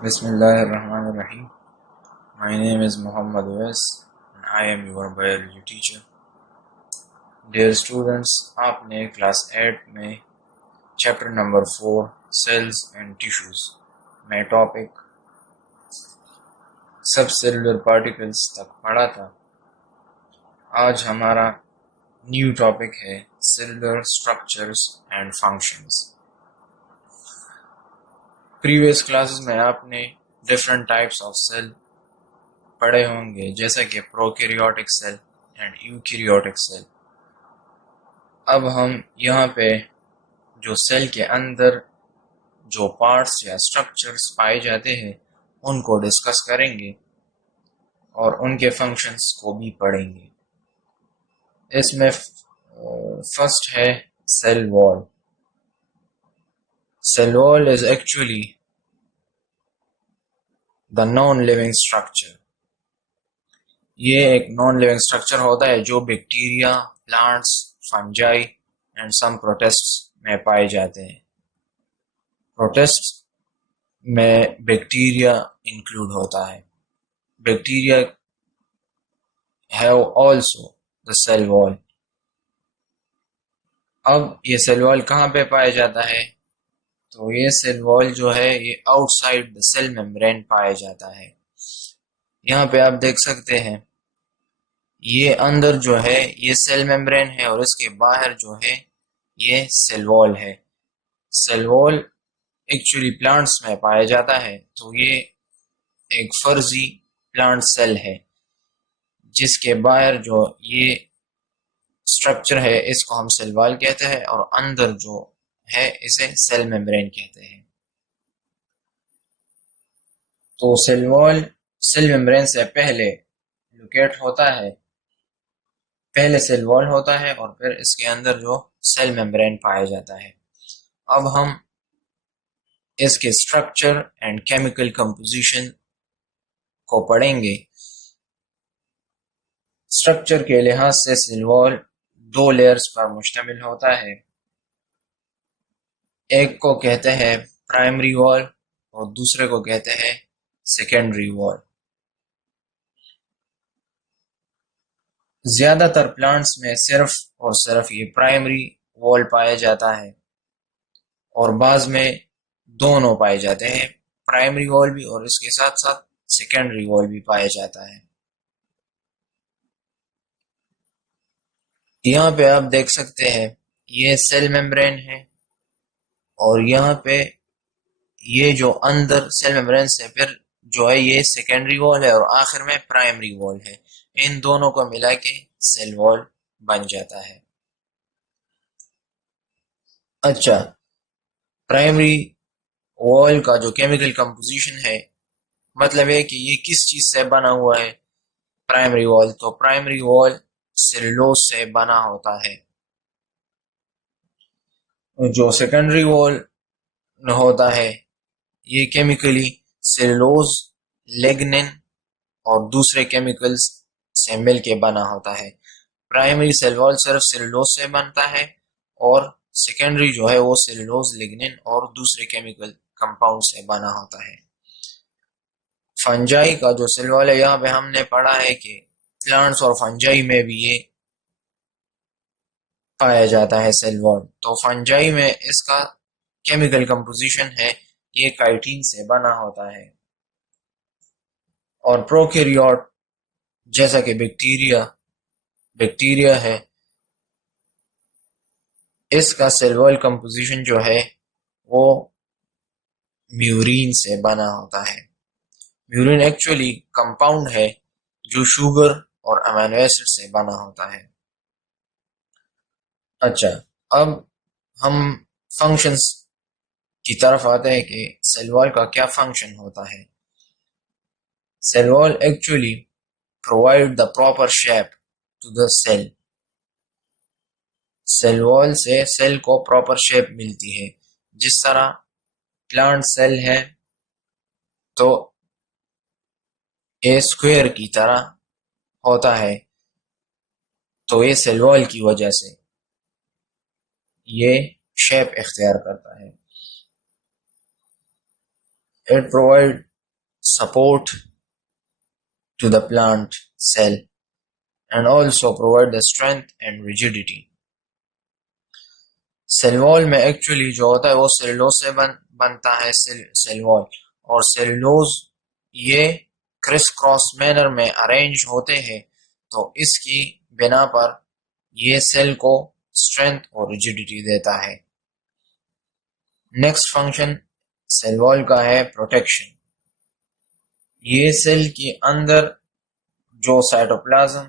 Bismillahirrahmanirrahim. My name is Muhammad Wes and I am your biology teacher. Dear students, आपने class 8 में chapter number 4 cells and tissues में topic सब cellular particles तक पढ़ा था। आज हमारा न्यू टॉपिक है cellular structures and functions. Previous classes में आपने डिफरेंट टाइप्स ऑफ सेल पढ़े होंगे, जैसा कि prokaryotic cell and eukaryotic cell. अब हम यहाँ पे जो सेल के अंदर जो पार्ट्स या स्ट्रक्चर्स पाए जाते हैं उनको डिस्कस करेंगे और उनके फंक्शंस को भी पढ़ेंगे। इसमें फर्स्ट है cell wall. Cell wall is actually the non living structure. ये एक नॉन लिविंग स्ट्रक्चर होता है जो bacteria, plants, fungi and some protists में पाए जाते हैं। प्रोटिस्ट में बैक्टीरिया इंक्लूड होता है। Bacteria have also the cell wall. अब ये सेल वॉल कहाँ पे पाया जाता है? तो ये सेल वॉल जो है ये आउटसाइड द सेल मेम्ब्रेन पाया जाता है। यहाँ पे आप देख सकते हैं ये अंदर जो है ये सेल मेम्ब्रेन है और इसके बाहर जो है ये सेल वॉल है। सेल वॉल एक्चुअली प्लांट्स में पाया जाता है, तो ये एक फर्जी प्लांट सेल है जिसके बाहर जो ये स्ट्रक्चर है इसको हम सेल वॉल कहते हैं और अंदर जो है इसे सेल मेम्ब्रेन कहते हैं। तो सेल वॉल सेल मेम्ब्रेन से पहले लोकेट होता है। पहले सेल वॉल होता है और फिर इसके अंदर जो सेल मेम्ब्रेन पाया जाता है। अब हम इसके स्ट्रक्चर एंड केमिकल कंपोजिशन को पढ़ेंगे। स्ट्रक्चर के लिहाज से सेल वॉल दो लेयर्स पर मुश्तमिल होता है। एक को कहते हैं प्राइमरी वॉल और दूसरे को कहते हैं सेकेंडरी वॉल। ज्यादातर प्लांट्स में सिर्फ और सिर्फ ये प्राइमरी वॉल पाया जाता है और बाज में दोनों पाए जाते हैं, प्राइमरी वॉल भी और इसके साथ साथ सेकेंडरी वॉल भी पाया जाता है। यहाँ पे आप देख सकते हैं ये सेल मेम्ब्रेन है और यहाँ पे ये जो अंदर सेल मेम्ब्रेन से फिर जो है ये सेकेंडरी वॉल है और आखिर में प्राइमरी वॉल है। इन दोनों को मिला के सेल वॉल बन जाता है। अच्छा, प्राइमरी वॉल का जो केमिकल कंपोजिशन है, मतलब है कि ये किस चीज से बना हुआ है प्राइमरी वॉल। तो प्राइमरी वॉल सेलुलोज से बना होता है। जो सेकेंडरी वॉल होता है ये केमिकली सेलुलोज, लिग्निन और दूसरे केमिकल्स से मिलके बना होता है। प्राइमरी सेल वॉल सिर्फ सेलुलोज से बनता है और सेकेंडरी जो है वो सेलुलोज, लिग्निन और दूसरे केमिकल कंपाउंड से बना होता है। फंजाई का जो सेल वॉल है, यहाँ पे हमने पढ़ा है कि प्लांट्स और फंजाई में भी ये पाया जाता है सेल वॉल। तो फंजाई में इसका केमिकल कंपोजिशन है ये काइटिन से बना होता है। और प्रोकैरियोट जैसा कि बैक्टीरिया है, इसका सेल वॉल कंपोजिशन जो है वो म्यूरिन से बना होता है। म्यूरिन एक्चुअली कंपाउंड है जो शुगर और अमीनो एसिड से बना होता है। अच्छा, अब हम फंक्शंस की तरफ आते हैं कि सेल वॉल का क्या फंक्शन होता है। Cell wall actually provide the proper shape to the cell. Cell wall से सेल को प्रॉपर शेप मिलती है। जिस तरह प्लांट सेल है तो ए स्क्वायर की तरह होता है, तो ये सेल वॉल की वजह से ये शेप इख्तियार करता है। It provide support to the plant cell and also provide the strength and rigidity. Cell wall में एक्चुअली जो होता है वो सेलुलोज से बनता है सेल वॉल, और सेलुलोज ये क्रिस क्रॉस मैनर में अरेंज होते हैं, तो इसकी बिना पर ये सेल को स्ट्रेंथ और रिजिडिटी देता है। नेक्स्ट फंक्शन सेल वॉल का है प्रोटेक्शन। ये सेल के अंदर जो साइटोप्लाज्म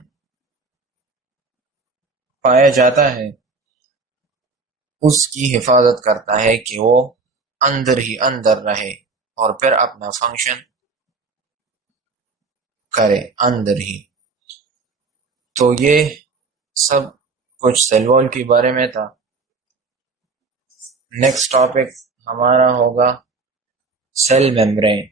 पाया जाता है उसकी हिफाजत करता है कि वो अंदर ही अंदर रहे और फिर अपना फंक्शन करे अंदर ही। तो ये सब कुछ सेल वॉल के बारे में था। नेक्स्ट टॉपिक हमारा होगा सेल मेम्ब्रेन।